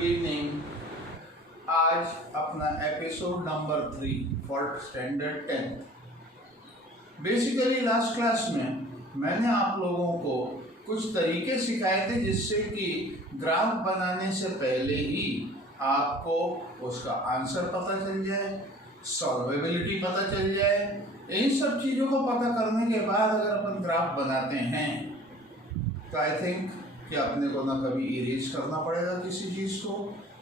Good evening. आज अपना episode number 3 for standard 10। Basically last class में मैंने आप लोगों को कुछ तरीके सिखाए थे जिससे कि ग्राफ बनाने से पहले ही आपको उसका आंसर पता चल जाए, सॉल्वेबिलिटी पता चल जाए। इन सब चीज़ों को पता करने के बाद अगर अपन ग्राफ बनाते हैं तो आई थिंक कि अपने को ना कभी इरेज करना पड़ेगा किसी चीज़ को,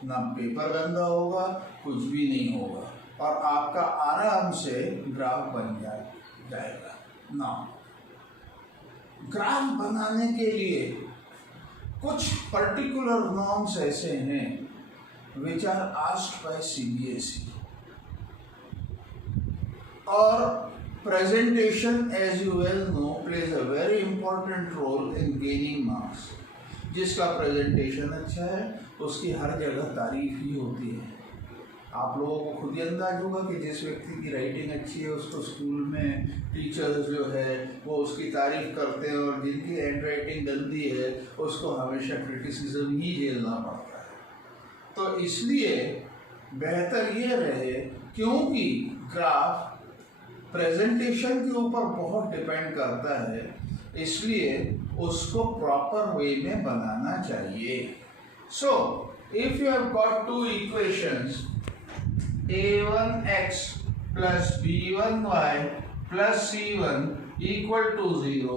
ना पेपर गंदा होगा, कुछ भी नहीं होगा और आपका आराम से ग्राफ बन जाएगा ना। ग्राफ बनाने के लिए कुछ पर्टिकुलर नॉर्म्स ऐसे हैं which are asked by CBSE और presentation, as you well know, plays a very important role in gaining marks. जिसका प्रेजेंटेशन अच्छा है उसकी हर जगह तारीफ ही होती है। आप लोगों को खुद ही अंदाज होगा कि जिस व्यक्ति की राइटिंग अच्छी है उसको स्कूल में टीचर्स जो है वो उसकी तारीफ करते हैं और जिनकी हैंड राइटिंग गंदी है उसको हमेशा क्रिटिसिज्म ही झेलना पड़ता है। तो इसलिए बेहतर ये रहे, क्योंकि ग्राफ प्रेजेंटेशन के ऊपर बहुत डिपेंड करता है, इसलिए उसको प्रॉपर वे में बनाना चाहिए। So if you have got two equations a1x plus b1y plus c1 equal to 0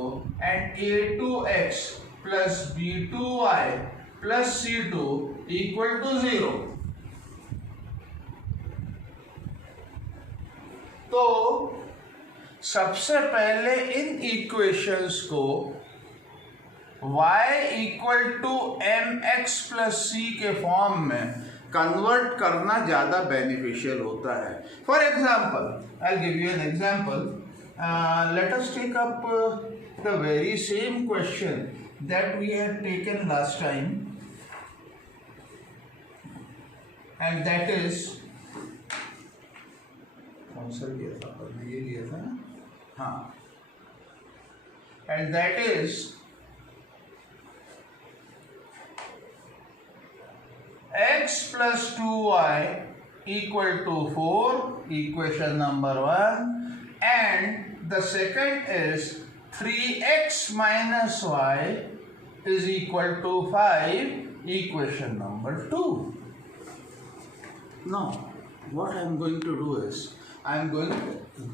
and a2x plus b2y plus c2 equal to 0, तो सबसे पहले इन इक्वेशंस को y equal to mx plus c के form में convert करना ज़्यादा beneficial होता है। For example, I give you an example. Let us take up the very same question that we had taken last time and that is, कौन सा लिया था अपन, ये लिया था ना, हाँ, and that is x plus 2y equal to 4, equation number 1, and the second is 3x minus y is equal to 5, equation number 2. Now what I am going to do is,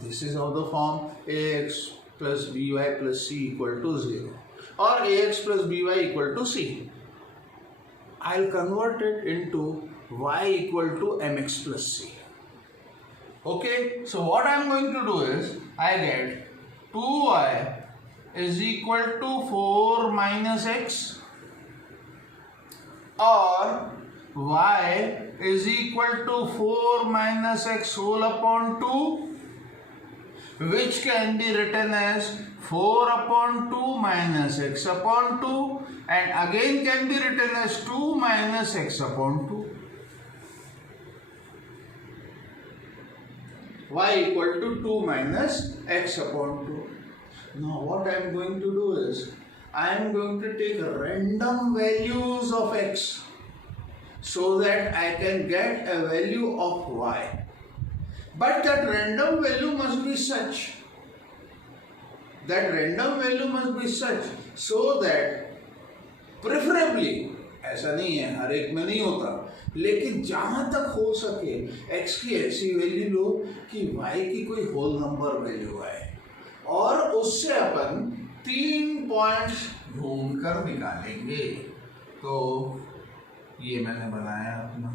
this is how the form ax plus by plus c equal to 0 or ax plus by equal to c. I'll convert it into y equal to mx plus c. Okay, so what I'm going to do is, I get 2y is equal to 4 minus x or y is equal to 4 minus x whole upon 2, which can be written as 4 upon 2 minus x upon 2 and again can be written as 2 minus x upon 2. Y equal to 2 minus x upon 2. Now what I am going to do is, I am going to take random values of x so that I can get a value of y. But that random value must be such, so that preferably, ऐसा नहीं है हर एक में नहीं होता, लेकिन जहाँ तक हो सके x की ऐसी वैल्यू लो कि y की कोई होल नंबर वैल्यू आए और उससे अपन 3 पॉइंट्स ढूंढ कर निकालेंगे। तो ये मैंने बनाया अपना,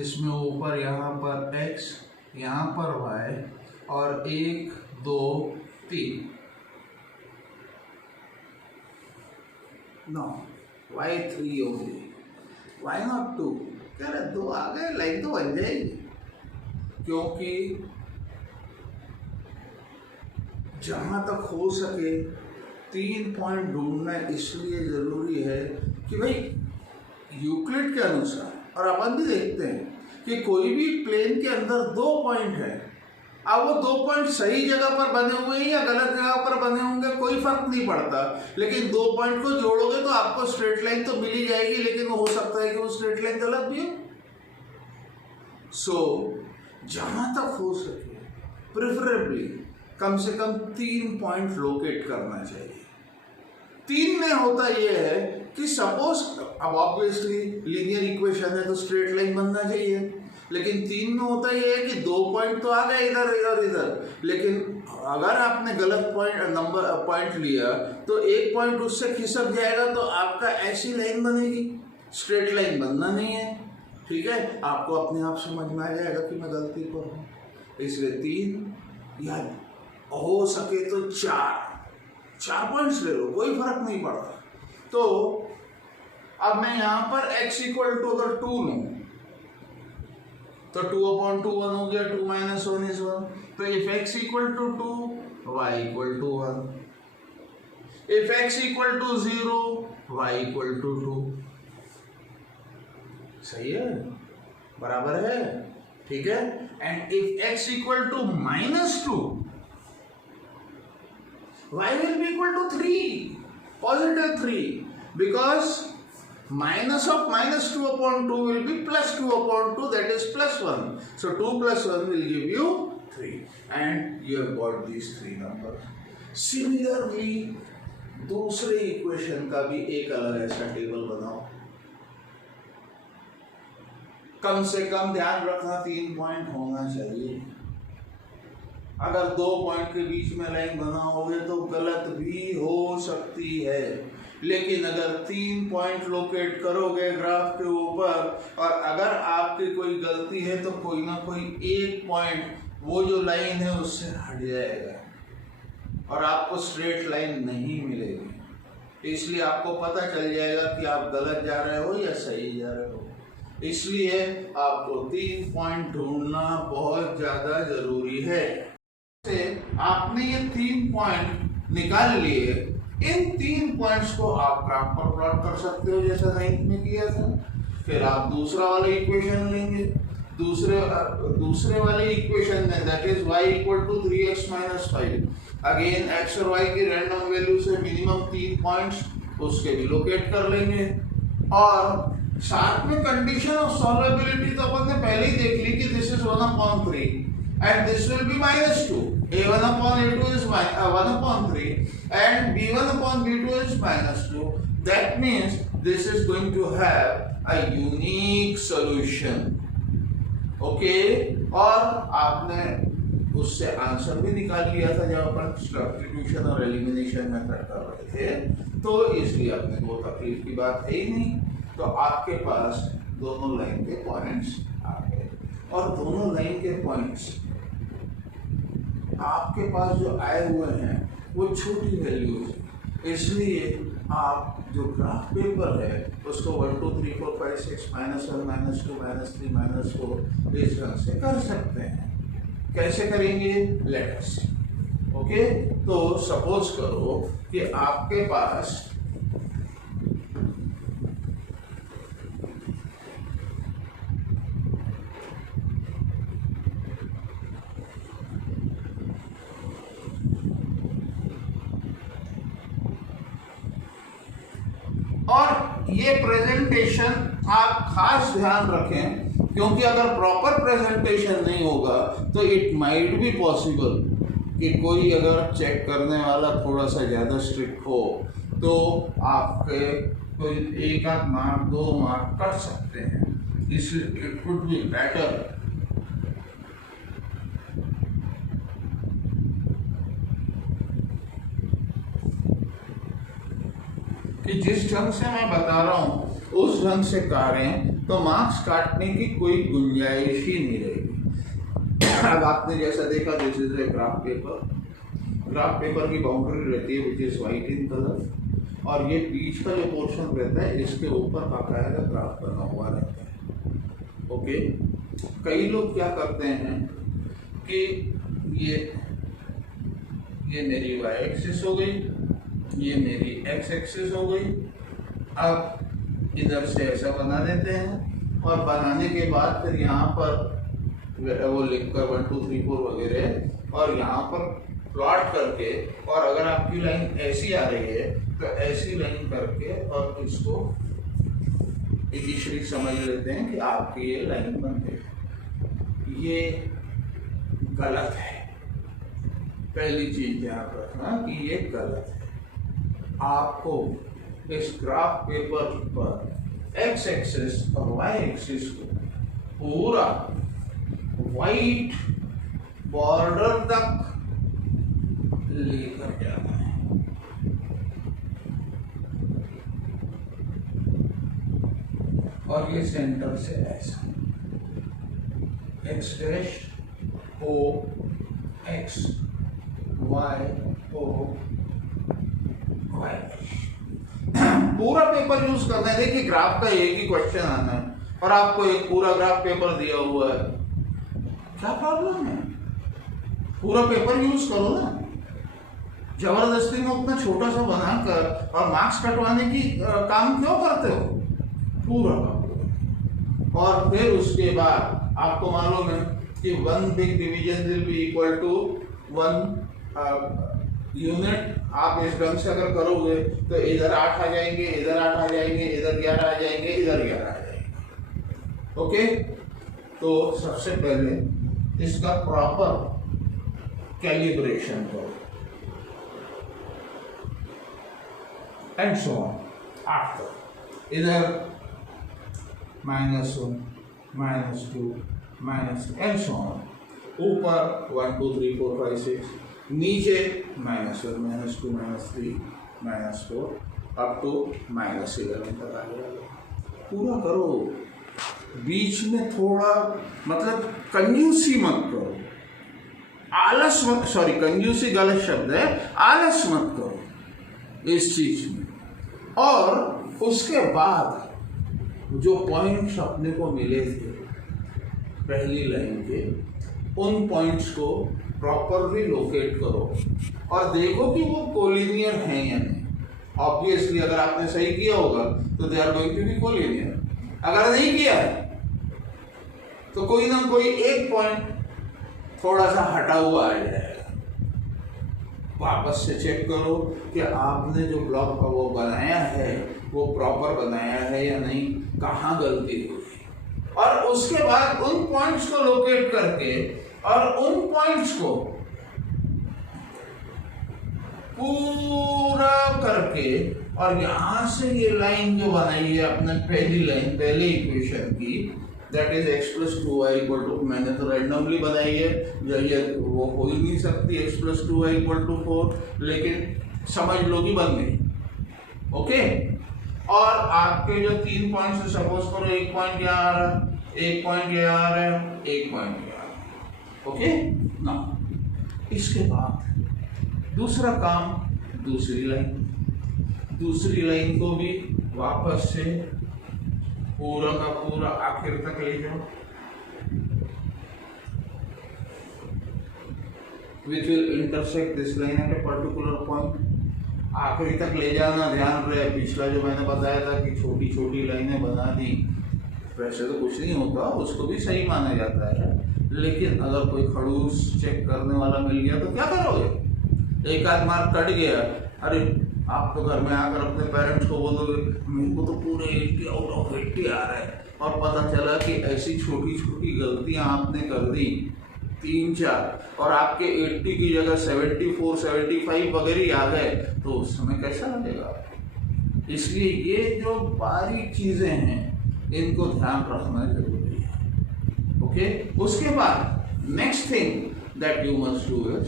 इसमें ऊपर यहाँ पर x, यहाँ पर y और 1 2 3। No, why 3 only? Why not 2? कह रहे 2 आ गए, लाइन तो बन जाएगी, क्योंकि जहाँ तक हो सके 3 पॉइंट ढूंढना इसलिए ज़रूरी है कि भाई यूक्लिड के अनुसार, और अपन भी देखते हैं कि कोई भी प्लेन के अंदर 2 पॉइंट है, अब वो 2 पॉइंट सही जगह पर बने हुए हैं या गलत जगह पर बने होंगे कोई फर्क नहीं पड़ता, लेकिन 2 पॉइंट को जोड़ोगे तो आपको स्ट्रेट लाइन तो मिल ही जाएगी, लेकिन हो सकता है कि वो स्ट्रेट लाइन गलत भी हो। सो जहां तक हो सके प्रेफरेबली कम से कम 3 पॉइंट लोकेट करना चाहिए। 3 में होता यह है कि सपोज, अब ऑब्वियसली लीनियर इक्वेशन है तो स्ट्रेट लाइन बनना चाहिए, लेकिन 3 में होता यह है कि 2 पॉइंट तो आ गए इधर इधर इधर, लेकिन अगर आपने गलत पॉइंट लिया तो 1 पॉइंट उससे खिसक जाएगा, तो आपका ऐसी लाइन बनेगी, स्ट्रेट लाइन बनना नहीं है। ठीक है, आपको अपने आप समझ में आ जाएगा कि मैं गलती पर हूँ। इसलिए 3 या हो सके तो 4 पॉइंट्स ले लो, कोई फर्क नहीं पड़ता। तो अब मैं यहां पर x इक्वल टू अगर 2 लूं तो 2/2 1 हो गया, 2 - 1 is 1। तो if x equal to 2 y equal to 1, if x equal to 0 y equal to 2। सही है, बराबर है, ठीक है। And if x equal to -2 y will be equal to 3, positive 3, because minus of -2/2 will be +2/2, that is +1. So 2 + 1 will give you 3, and you have got these 3 numbers. Similarly, दूसरे equation का भी एक अलग ऐसा टेबल बनाओ। कम से कम ध्यान रखना 3 पॉइंट होना चाहिए। अगर 2 पॉइंट के बीच में लाइन बनाओगे तो गलत भी हो सकती है, लेकिन अगर 3 पॉइंट लोकेट करोगे ग्राफ के ऊपर, और अगर आपकी कोई गलती है तो कोई ना कोई 1 पॉइंट वो जो लाइन है उससे हट जाएगा और आपको स्ट्रेट लाइन नहीं मिलेगी। इसलिए आपको पता चल जाएगा कि आप गलत जा रहे हो या सही जा रहे हो। इसलिए आपको 3 पॉइंट ढूंढना बहुत ज़्यादा जरूरी है। आपने ये 3 पॉइंट निकाल लिए, इन 3 पॉइंट्स को आप ग्राफ पर प्लॉट कर सकते हो जैसा 9th में किया था। फिर आप दूसरा वाला इक्वेशन लेंगे, दूसरे वाले इक्वेशन में that is y equal to 3x - 5, again x और y की रैंडम वैल्यू से मिनिमम 3 पॉइंट्स उसके भी लोकेट कर लेंगे। और साथ में कंडीशन ऑफ सॉल्वेबिलिटी तो अपन ने पहले ही देख ली कि this is 1/3 and this will be -2. a1/a2 is 1/3 and b1/b2 is -2. That means this is going to have a unique solution. Okay? और आपने उससे आंसर भी निकाल लिया था जब अपन सब्स्टिट्यूशन और एलिमिनेशन मेथड कर रहे थे, तो इसलिए अपने को तकलीफ की बात है ही नहीं। तो आपके पास दोनों लाइन के पॉइंट्स आ गए, और दोनों लाइन के पॉइंट्स आपके पास जो आए हुए हैं वो छोटी वैल्यूज है, इसलिए आप जो ग्राफ पेपर है उसको 1 2 3 4 5 6 -1 -2 -3 -4 इस ढंग से कर सकते हैं। कैसे करेंगे, लेट अस सी। ओके, तो सपोज करो कि आपके पास और ये प्रेजेंटेशन आप खास ध्यान रखें, क्योंकि अगर प्रॉपर प्रेजेंटेशन नहीं होगा तो इट माइट बी पॉसिबल कि कोई अगर चेक करने वाला थोड़ा सा ज़्यादा स्ट्रिक्ट हो तो आपके कोई 1 आध मार्क 2 मार्क कट सकते हैं। इसलिए इट वुड बी बेटर कि जिस ढंग से मैं बता रहा हूँ उस ढंग से करें तो मार्क्स काटने की कोई गुंजाइश ही नहीं रहेगी। अब आपने जैसा देखा, this is a graph paper की बाउंड्री रहती है which is white in colour, और ये बीच का जो पोर्शन रहता है इसके ऊपर बाकायदा ग्राफ बना हुआ रहता है। ओके, कई लोग क्या करते हैं कि ये मेरी y एक्सिस हो गई, ये मेरी x एक्सिस हो गई। अब इधर से ऐसा बना देते हैं, और बनाने के बाद फिर यहाँ पर वो लिखकर 1 2 3 4 वगैरह, और यहाँ पर प्लॉट करके, और अगर आपकी लाइन ऐसी आ रही है तो ऐसी लाइन करके और इसको इनिशियली समझ लेते हैं कि आपकी ये लाइन बन गई। ये गलत है, पहली चीज ध्यान रखना कि ये गलत है। आपको इस ग्राफ पेपर पर एक्स एक्सिस और वाई एक्सिस को पूरा वाइट बॉर्डर तक लेकर जाना है। और ये सेंटर से ऐसा x dash o x y o y पूरा पेपर यूज करना है। देखिए ग्राफ का एक ही क्वेश्चन आना है और आपको एक पूरा ग्राफ पेपर दिया हुआ है, क्या प्रॉब्लम है? पूरा पेपर यूज करो ना। जबरदस्ती में उतना छोटा सा बनाकर और मार्क्स कटवाने की काम क्यों करते हो? पूरा का पूरा। और फिर उसके बाद आपको मालूम है कि 1 big division will be equal to 1 unit. आप इस ढंग से अगर करोगे तो इधर 8 आ जाएंगे, इधर 8 आ जाएंगे, इधर 11 आ जाएंगे, इधर 11 आ जाएंगे। ओके, तो सबसे पहले इसका प्रॉपर कैलिब्रेशन करो एंड सो ऑन। आफ्टर इधर -1 -2 -2 एंड सो ऑन। ऊपर 1 2 3 4 5 6, नीचे -1 -2 -3 -4 अप टू -11 तक आ जाएगा। पूरा करो, बीच में थोड़ा मतलब कंजूसी मत करो, आलस मत, सॉरी कंजूसी गलत शब्द है, आलस मत करो इस चीज में। और उसके बाद जो पॉइंट्स अपने को मिले थे पहली लाइन के, उन पॉइंट्स को प्रॉपरली लोकेट करो और देखो कि वो कोलिनियर हैं या नहीं। ऑब्वियसली अगर आपने सही किया होगा तो they are going to be collinear. अगर नहीं किया है तो कोई ना कोई एक पॉइंट थोड़ा सा हटा हुआ आ जाएगा। वापस से चेक करो कि आपने जो ब्लॉक का वो बनाया है वो प्रॉपर बनाया है या नहीं, कहाँ गलती हुई। और उसके बाद उन पॉइंट्स को लोकेट करके और उन पॉइंट्स को पूरा करके और यहां से ये लाइन जो बनाई है अपने पहली लाइन, पहले इक्वेशन की, दैट इज x + 2y = मैंने तो रैंडमली बनाई है, जो ये वो हो ही नहीं सकती x + 2y = 4, लेकिन समझ लो कि बन गई। ओके, और आपके जो 3 पॉइंट्स है, सपोज करो एक पॉइंट यहाँ आ रहा है, एक पॉइंट यहाँ आ रहा है, एक पॉइंट यहाँ आ रहा है। ओके ना, इसके बाद दूसरा काम, दूसरी लाइन को भी वापस से पूरा का पूरा आखिर तक ले जाओ, which will intersect this line at a particular point। आखिरी तक ले जाना। ध्यान रहे, पिछला जो मैंने बताया था कि छोटी छोटी लाइनें बना दी, वैसे तो कुछ नहीं होता, उसको भी सही माना जाता है, लेकिन अगर कोई खड़ूस चेक करने वाला मिल गया तो क्या करोगे? एक आध मार्क कट गया, अरे आप तो घर में आकर अपने पेरेंट्स को बोलोगे मेरे को तो पूरे 80 आउट ऑफ 80 आ रहा है, और पता चला कि ऐसी छोटी छोटी गलतियां आपने कर दी 3-4 और आपके 80 की जगह 74 75 वगैरह आ गए, तो उस समय कैसा लगेगा? इसलिए ये जो बारीक चीजें हैं इनको ध्यान रखना जरूरी है। ओके, उसके बाद next thing that you must do is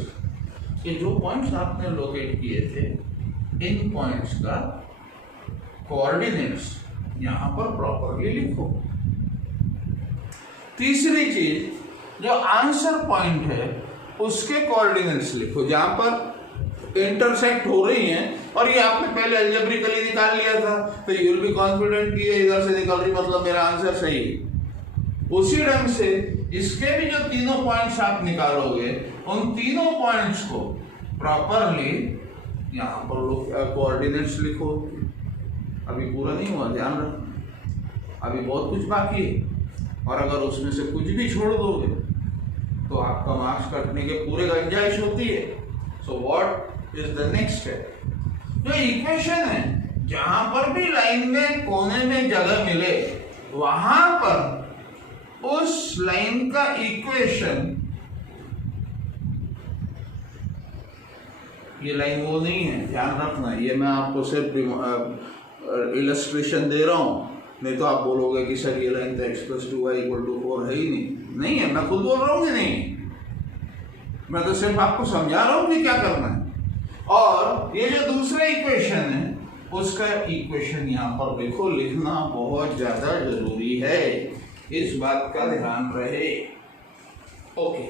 कि जो पॉइंट्स आपने लोकेट किए थे, इन पॉइंट्स का कोऑर्डिनेट्स यहां पर प्रॉपरली लिखो। तीसरी चीज, जो आंसर पॉइंट है उसके कोऑर्डिनेट्स लिखो, जहां पर इंटरसेक्ट हो रही हैं, और ये आपने पहले अलजेब्रिकली निकाल लिया था, तो यू विल बी कॉन्फिडेंट कि ये इधर से निकल रही, मतलब मेरा आंसर सही है। उसी ढंग से इसके भी जो तीनों पॉइंट्स आप निकालोगे, उन तीनों पॉइंट्स को प्रॉपरली यहाँ पर कोऑर्डिनेट्स लिखो। अभी पूरा नहीं हुआ, ध्यान रखना, अभी बहुत कुछ बाकी है, और अगर उसमें से कुछ भी छोड़ दोगे तो आपका मार्क्स कटने के पूरे गुंजाइश होती है। So what is the next step? जो इक्वेशन है, जहां पर भी लाइन में कोने में जगह मिले वहां पर उस लाइन का इक्वेशन, ये लाइन वो नहीं है, ध्यान रखना, ये मैं आपको सिर्फ इलस्ट्रेशन दे रहा हूं, नहीं तो आप बोलोगे कि सर ये लाइन तो x+2y=4 है ही नहीं है, मैं खुद बोल रहा हूँ कि नहीं, मैं तो सिर्फ आपको समझा रहा हूँ कि क्या करना है। और ये जो दूसरा इक्वेशन है उसका इक्वेशन यहाँ पर देखो, लिखना बहुत ज्यादा जरूरी है, इस बात का ध्यान रहे। ओके,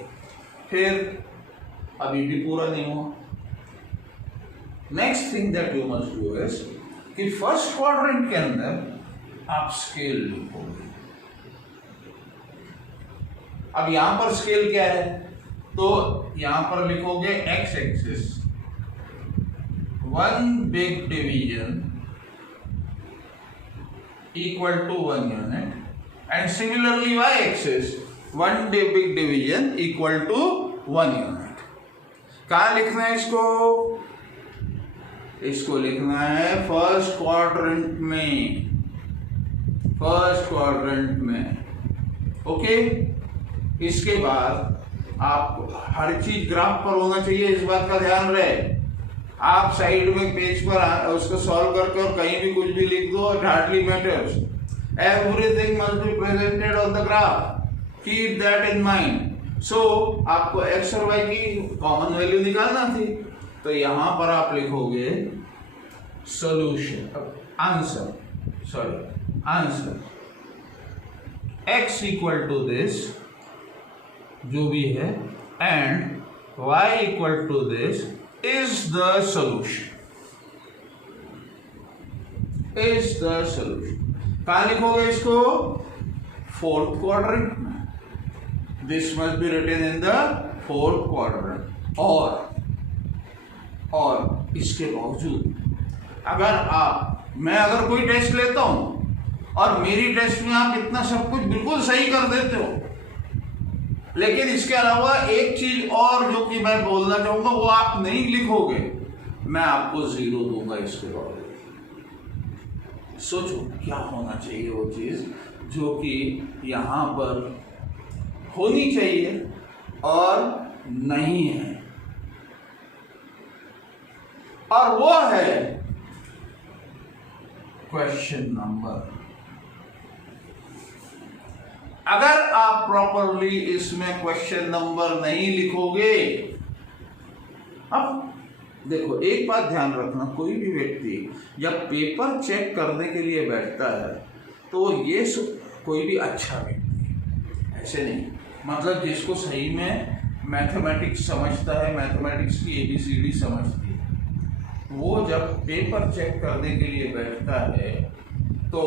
फिर अभी भी पूरा नहीं हुआ। Next thing that you must do is कि फर्स्ट क्वाड्रेंट के अंदर आप स्केल लिखोगे। अब यहां पर स्केल क्या है, तो यहां पर लिखोगे x axis 1 big division equal to 1 unit, and similarly y axis 1 big division equal to 1 unit. कहां लिखना है इसको? इसको लिखना है फर्स्ट क्वाड्रेंट में, फर्स्ट क्वाड्रेंट में। ओके, इसके बाद आप हर चीज ग्राफ पर होना चाहिए, इस बात का ध्यान रहे। आप साइड में पेज पर उसको सॉल्व करके और कहीं भी कुछ भी लिख दो, it hardly matters, everything must be presented on the graph, keep that in mind. So आपको x और y की कॉमन वैल्यू निकालना थी, तो यहां पर आप लिखोगे solution, answer x equal to this जो भी है and y equal to this is the solution, is the solution. कहां लिखोगे इसको? फोर्थ क्वाड्रेंट में, this must be written in the fourth quadrant. और इसके बावजूद मैं अगर कोई टेस्ट लेता हूं और मेरी टेस्ट में आप इतना सब कुछ बिल्कुल सही कर देते हो, लेकिन इसके अलावा एक चीज और जो कि मैं बोलना चाहूंगा वो आप नहीं लिखोगे, मैं आपको 0 दूंगा इसके बाद। सोचो क्या होना चाहिए वो चीज जो कि यहां पर होनी चाहिए और नहीं है, और वो है क्वेश्चन नंबर। अगर आप प्रॉपरली इसमें क्वेश्चन नंबर नहीं लिखोगे, अब देखो एक बात ध्यान रखना, कोई भी व्यक्ति जब पेपर चेक करने के लिए बैठता है तो ये कोई भी अच्छा व्यक्ति, ऐसे नहीं, मतलब जिसको सही में मैथमेटिक्स समझता है, मैथमेटिक्स की ABCD समझती है, वो जब पेपर चेक करने के लिए बैठता है तो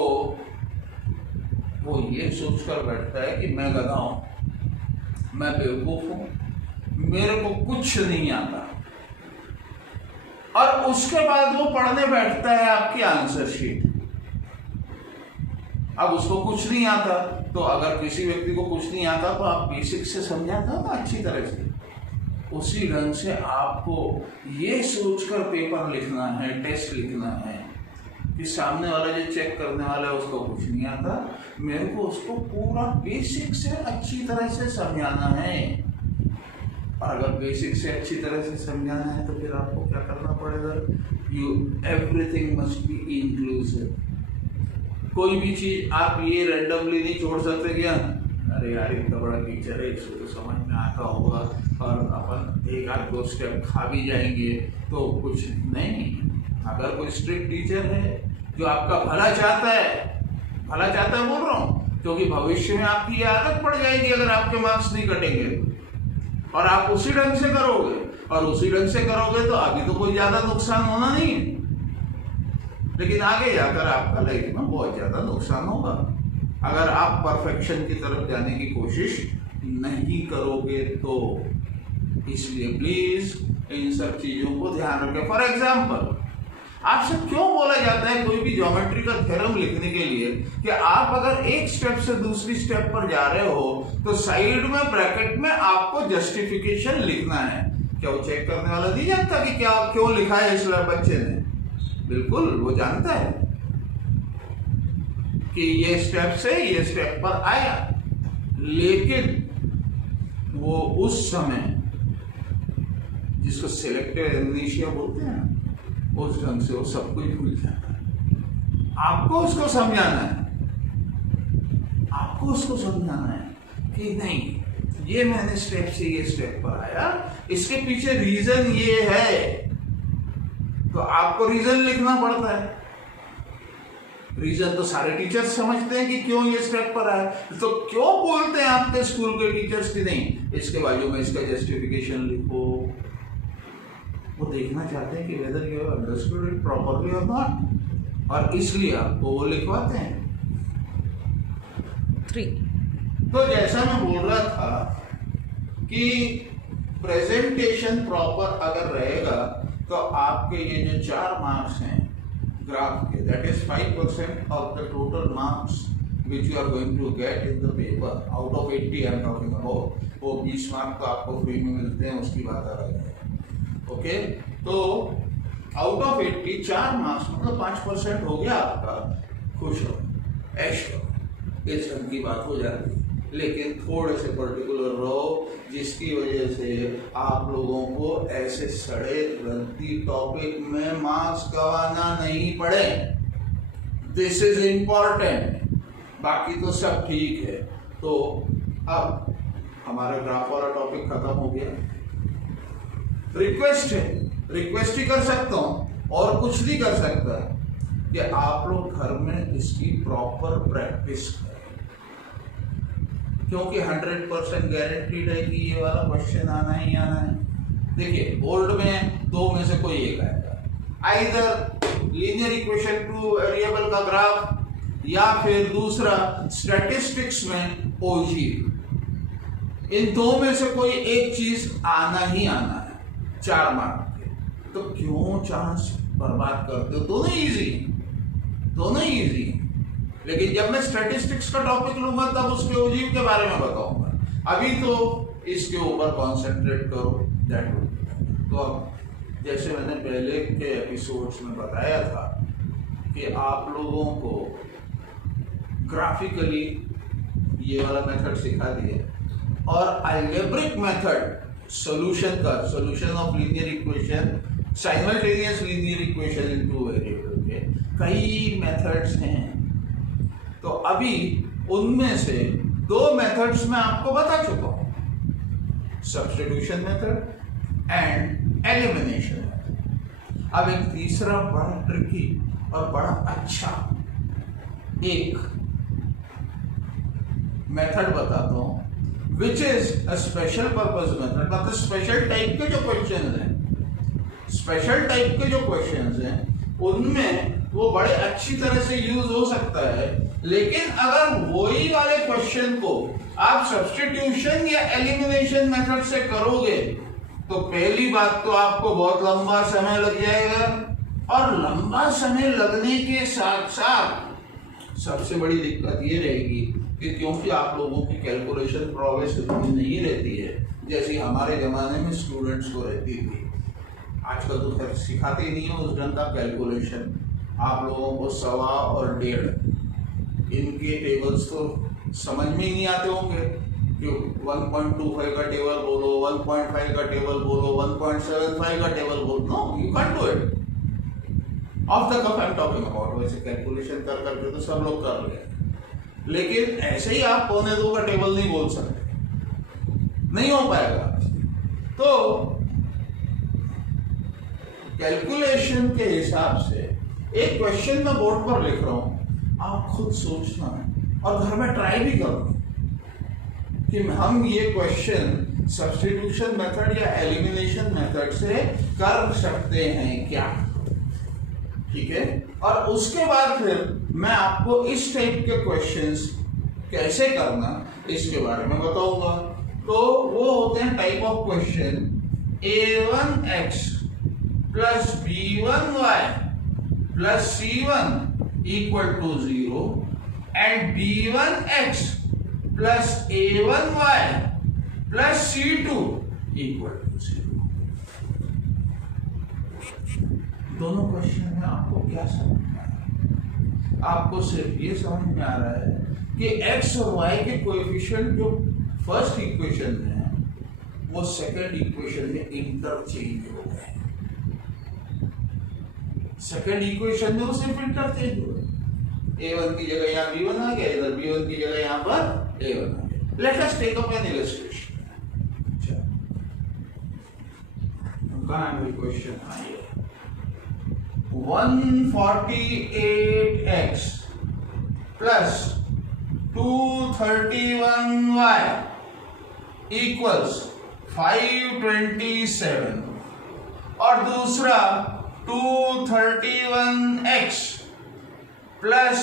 वो ये सोचकर बैठता है कि मैं गधा हूं, मैं बेवकूफ हूं, मेरे को कुछ नहीं आता, और उसके बाद वो पढ़ने बैठता है आपकी आंसर शीट। अब उसको कुछ नहीं आता, तो अगर किसी व्यक्ति को कुछ नहीं आता तो आप बेसिक से समझाते हो ना अच्छी तरह से, उसी ढंग से आपको ये सोचकर पेपर लिखना है, टेस्ट लिखना है कि सामने वाला जो चेक करने वाला है उसको कुछ नहीं आता, मेरे को उसको पूरा बेसिक से अच्छी तरह से समझाना है। और अगर बेसिक से अच्छी तरह से समझाना है तो फिर आपको क्या करना पड़ेगा? Everything must B inclusive. कोई भी चीज आप ये रैंडमली नहीं छोड़ सकते क्या, अरे यार इतना बड़ा टीचर है, इसको तो समझ में आता होगा और अपन एक आध दो स्टेप खा भी जाएंगे तो कुछ नहीं। अगर कोई स्ट्रिक्ट टीचर है जो आपका भला चाहता है बोल रहा हूँ, क्योंकि भविष्य में आपकी ये आदत पड़ जाएगी अगर आपके मार्क्स नहीं कटेंगे, और आप उसी ढंग से करोगे, और उसी ढंग से करोगे तो अभी तो कोई ज्यादा नुकसान होना नहीं है, लेकिन आगे जाकर आपका लाइफ में बहुत ज्यादा नुकसान होगा अगर आप परफेक्शन की तरफ जाने की कोशिश नहीं करोगे तो। इसलिए प्लीज इन सब चीजों को ध्यान रखें। फॉर एग्जाम्पल, आपसे क्यों बोला जाता है कोई भी ज्योमेट्री का थ्योरम लिखने के लिए कि आप अगर एक स्टेप से दूसरी स्टेप पर जा रहे हो तो साइड में ब्रैकेट में आपको जस्टिफिकेशन लिखना है। क्या वो चेक करने वाला नहीं जानता कि क्या क्यों लिखा है इस बच्चे ने? बिल्कुल वो जानता है कि ये स्टेप से ये स्टेप पर आया, लेकिन वो उस समय जिसको सिलेक्टिव एमनेशिया बोलते हैं उस ढंग से वो सब कुछ भूल जाता है। आपको उसको समझाना है, आपको उसको समझाना है कि नहीं, ये मैंने स्टेप से ये स्टेप पर आया, इसके पीछे रीजन ये है, तो आपको रीजन लिखना पड़ता है। रीजन तो सारे टीचर्स समझते हैं कि क्यों ये स्टेप पर आया, तो क्यों बोलते हैं आपके स्कूल के टीचर्स की नहीं इसके बाजू में इसका जस्टिफिकेशन लिखो। वो देखना चाहते हैं कि whether you have understood it properly और नॉट, और इसलिए आपको वो लिखवाते हैं। 3 तो जैसा मैं बोल रहा था कि प्रेजेंटेशन प्रॉपर अगर रहेगा तो आपके ये जो 4 मार्क्स हैं ग्राफ के, that is 5% of the total marks which you are going to get in the paper out of 80 I am talking about. वो 20 मार्क तो आपको फ्री में मिलते हैं, उसकी बात अलग है। ओके, तो आउट ऑफ 80 4 मार्क्स मतलब 5% हो गया आपका, खुश हो, ऐश हो, इस ढंग की बात हो जाती है। लेकिन थोड़े से पर्टिकुलर रहो जिसकी वजह से आप लोगों को ऐसे सड़े रद्दी टॉपिक में मार्क्स गंवाना नहीं पड़े। दिस इज इम्पॉर्टेंट, बाकी तो सब ठीक है। तो अब हमारा ग्राफ वाला टॉपिक खत्म हो गया। रिक्वेस्ट है, रिक्वेस्ट ही कर सकता हूं और कुछ नहीं कर सकता कि आप लोग घर में इसकी प्रॉपर प्रैक्टिस करें, क्योंकि 100% गारंटीड है कि ये वाला क्वेश्चन आना ही आना है। देखिए बोर्ड में 2 में से कोई एक आएगा, either linear equation two variable का ग्राफ या फिर दूसरा स्टैटिस्टिक्स में ओजीव। इन 2 में से कोई एक चीज आना ही आना है 4 मार्क के, तो क्यों चांस बर्बाद करते हो? दोनों इजी, दोनों इजी। लेकिन जब मैं स्टैटिस्टिक्स का टॉपिक लूंगा तब उसके ओजीव के बारे में बताऊंगा। अभी तो इसके ऊपर कॉन्सेंट्रेट करो, दैट विल। तो अब जैसे मैंने पहले के एपिसोड्स में बताया था कि आप लोगों को ग्राफिकली ये वाला मेथड सिखा दिया और अलजेब्रिक मेथड सॉल्यूशन का, solution of linear equation, simultaneous linear equation in 2 variable के कई मेथड्स हैं। तो अभी उनमें से 2 मेथड्स मैं आपको बता चुका हूं, substitution method and elimination method. अब एक तीसरा बड़ा ट्रिकी और बड़ा अच्छा एक मेथड बताता हूं, which is a special purpose method. मतलब स्पेशल टाइप के जो क्वेश्चन हैं, स्पेशल टाइप के जो क्वेश्चंस हैं उनमें वो बड़े अच्छी तरह से यूज हो सकता है। लेकिन अगर वही वाले क्वेश्चन को आप सब्स्टिट्यूशन या एलिमिनेशन मेथड से करोगे तो पहली बात तो आपको बहुत लंबा समय लग जाएगा, और लंबा समय लगने के साथ साथ सबसे बड़ी दिक्कत ये रहेगी कि क्योंकि आप लोगों की कैलकुलेशन प्रोग्रेस इतनी नहीं रहती है जैसी हमारे जमाने में स्टूडेंट्स को रहती थी। आजकल तो खैर सिखाते ही नहीं है उस ढंग का कैलकुलेशन। आप लोगों को 1.25 और 1.5 इनके टेबल्स तो समझ में ही नहीं आते होंगे कि 1.25 का टेबल बोलो, 1.5 का टेबल बोलो, 1.75 का टेबल बोलो। No, you can do it off the cuff. I am talking about वैसे कैलकुलेशन कर करके तो सब लोग कर रहे, लेकिन ऐसे ही आप 1.25 का टेबल नहीं बोल सकते, नहीं हो पाएगा। तो कैलकुलेशन के हिसाब से एक क्वेश्चन मैं बोर्ड पर लिख रहा हूं, आप खुद सोचना और घर में ट्राई भी करो कि हम ये क्वेश्चन सब्स्टिट्यूशन मेथड या एलिमिनेशन मेथड से कर सकते हैं क्या, ठीक है। और उसके बाद फिर मैं आपको इस टाइप के क्वेश्चंस कैसे करना इसके बारे में बताऊंगा। तो वो होते हैं type of question a1x plus b1y plus c1 equal to 0 and b1x plus a1y plus c2 equal to 0। दोनों क्वेश्चन में आपको क्या समझना है? आपको सिर्फ ये समझ में आ रहा है कि x और y के कोएफिशिएंट जो फर्स्ट इक्वेशन में है वो सेकंड इक्वेशन में इंटरचेंज हो गए। सेकंड इक्वेशन में वो सिर्फ इंटरचेंज हो गए। a1 की जगह यहाँ b1 आ गया, इधर b1 की जगह यहाँ पर a1 आ गया। Let us take up an illustration. कहाँ है क्वेश्चन? आइए 148x प्लस 231y इक्वल्स 527 और दूसरा 231x plus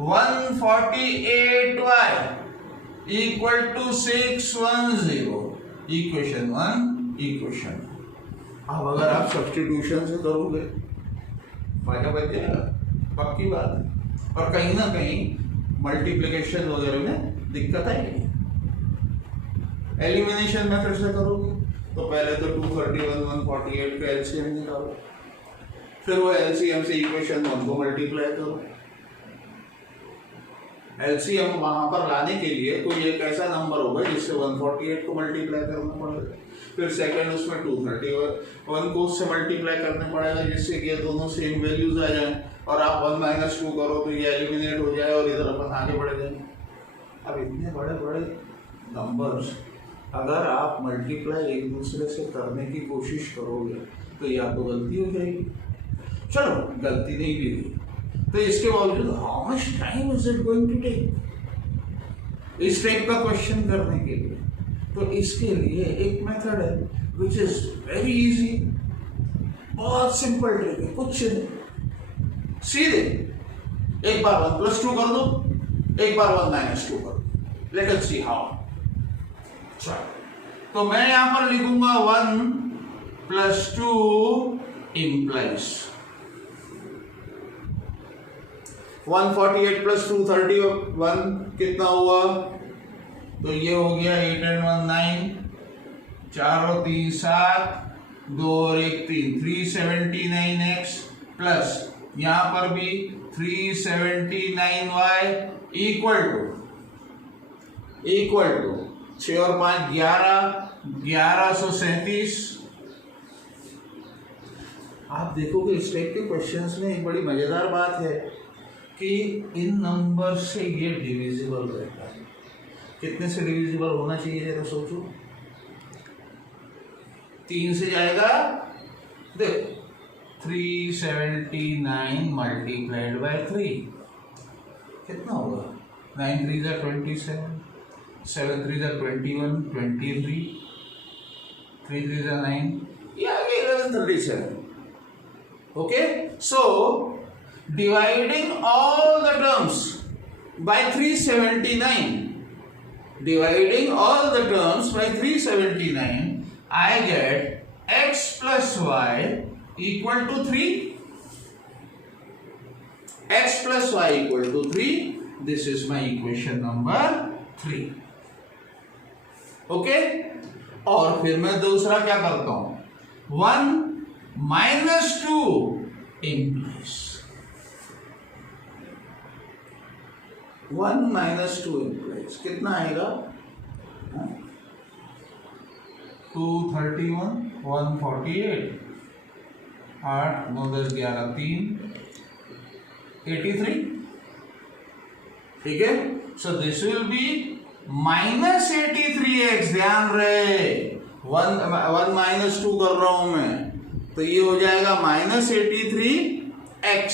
148y equal to 610। Equation 1, equation. अब अगर आप सब्स्टिट्यूशन से करोगे फायदा बच जाएगा, पक्की बात है। और कहीं ना कहीं मल्टीप्लिकेशन वगैरह में दिक्कत आएगी। एलिमिनेशन मेथड से करोगे तो पहले तो 231 148 का एलसीएम निकालो, फिर वो एलसीएम से इक्वेशन 1 को मल्टीप्लाई करो। एलसीएम वहां पर लाने के लिए कोई एक ऐसा नंबर होगा जिससे 148 को मल्टीप्लाई करना पड़ेगा, फिर सेकंड उसमें 231 को उससे मल्टीप्लाई करना पड़ेगा जिससे कि ये दोनों सेम वैल्यूज आ जाए, और आप 1 - 2 करो तो ये एलिमिनेट हो जाए और इधर अपन आगे बढ़ जाएंगे। अब इतने बड़े बड़े नंबर्स अगर आप मल्टीप्लाई एक दूसरे से करने की कोशिश करोगे तो या तो गलती हो जाएगी। चलो गलती नहीं भी हुई तो इसके बावजूद how much time is it going to take इस टाइप का क्वेश्चन करने के लिए? तो इसके लिए एक मेथड है विच इज वेरी इजी, बहुत सिंपल ट्रिक है, कुछ नहीं, सीधे एक बार 1 + 2 कर दो, एक बार 1 - 2 कर दो। Let us see how. तो मैं यहां पर लिखूंगा 1 + 2 implies 148 + 231 कितना हुआ? तो ये हो गया 8 and 1 9, 4 और 3 7, 2 और 1 3, 379x प्लस यहां पर भी 379y इक्वल टू 6 और 5 11, 1137। आप देखोगे इस टाइप के क्वेश्चंस में एक बड़ी मजेदार बात है कि इन नंबर से ये डिविजिबल रहता है। कितने से डिविजिबल होना चाहिए जरा सोचो। 3 से जाएगा, देखो 379 मल्टीप्लाइड बाय 3 कितना होगा? 9 3 = 27, 7 3 = 21, 23, 3 3 = 9, ये आ गया 1137। Okay, so dividing all the terms by 379, I get x plus y equal to 3. X plus y equal to 3. This is my equation number 3. Okay? और फिर मैं दूसरा क्या करता हूं? 1 - 2 implies 1 - 2 implies कितना आएगा? 231 148 8 9 10 11 3 83। ठीक है, so this will be -83x। ध्यान रहे 1 - 2 कर रहा हूं मैं, तो ये हो जाएगा -83x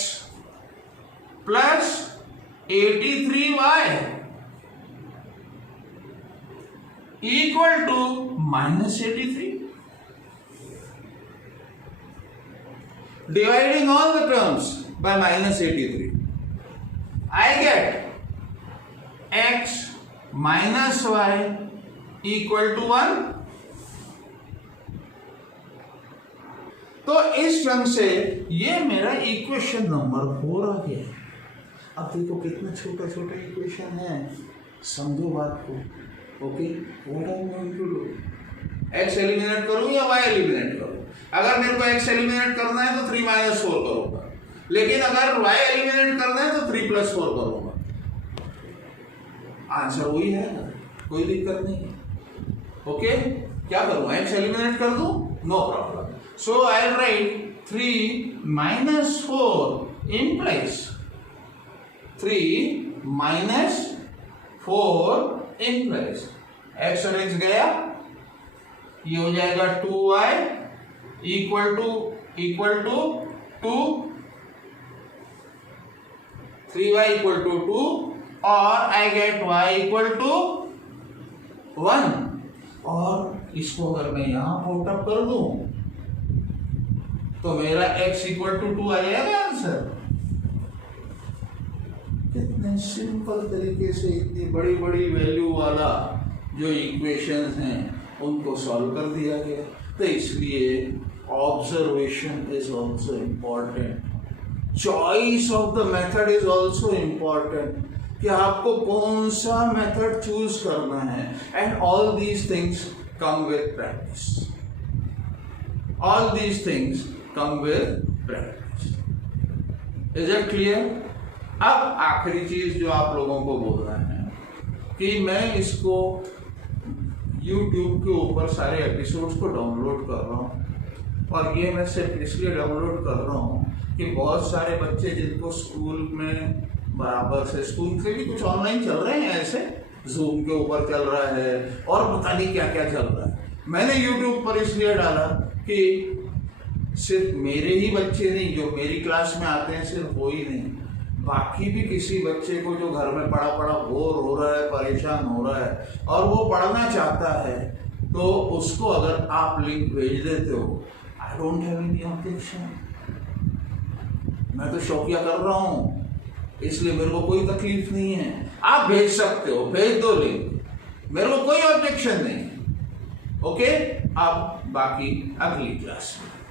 plus 83y equal to -83. Dividing all the terms by -83, I get x minus y equal to 1. तो इस ढंग से ये मेरा इक्वेशन नंबर 4 आ गया। अब देखो कितना छोटा छोटा इक्वेशन है, समझो बात को। Okay, what I am going to do? x eliminate करूं या y एलिमिनेट करूं? अगर मेरे को x एलिमिनेट करना है तो 3 - 4 करूंगा, लेकिन अगर y एलिमिनेट करना है तो 3 + 4 करूंगा, आंसर वही है, कोई दिक्कत नहीं है। ओके, क्या करूं, x एलिमिनेट कर दूं, नो प्रॉब्लम। सो आई राइट 3 - 4 implies 3 - 4 implies x और x गया, ये हो जाएगा 2y equal to 2, 3y equal to 2 और I get y equal to 1। और इसको अगर मैं यहां पुट अप कर दूं तो मेरा x इक्वल टू 2 आ जाएगा आंसर। कितने सिंपल तरीके से इतनी बड़ी बड़ी वैल्यू वाला जो इक्वेशंस हैं उनको सॉल्व कर दिया गया। तो इसलिए observation is also important, choice of the method is also important, कि आपको कौन सा मेथड चूज करना है। And all these things come with practice, all these things come with practice. Is it clear? अब आखिरी चीज जो आप लोगों को बोलना है कि मैं इसको YouTube के ऊपर सारे एपिसोड्स को डाउनलोड कर रहा हूँ, और ये मैं सिर्फ इसलिए डाउनलोड कर रहा हूँ कि बहुत सारे बच्चे जिनको स्कूल में बराबर से, स्कूल से भी कुछ ऑनलाइन चल रहे हैं, ऐसे जूम के ऊपर चल रहा है और पता नहीं क्या क्या चल रहा है। मैंने YouTube पर इसलिए डाला कि सिर्फ मेरे ही बच्चे नहीं, जो मेरी क्लास में आते हैं सिर्फ वो ही नहीं, बाकी भी किसी बच्चे को जो घर में पढ़ा बोर हो रहा है, परेशान हो रहा है और वो पढ़ना चाहता है, तो उसको अगर आप लिंक भेज देते हो, I don't have any objection. मैं तो शौकिया कर रहा हूँ, इसलिए मेरे को कोई तकलीफ नहीं है। आप भेज सकते हो, भेज दो लिंक, मेरे को कोई ऑब्जेक्शन नहीं। ओके, अब बाकी अगली क्लास में।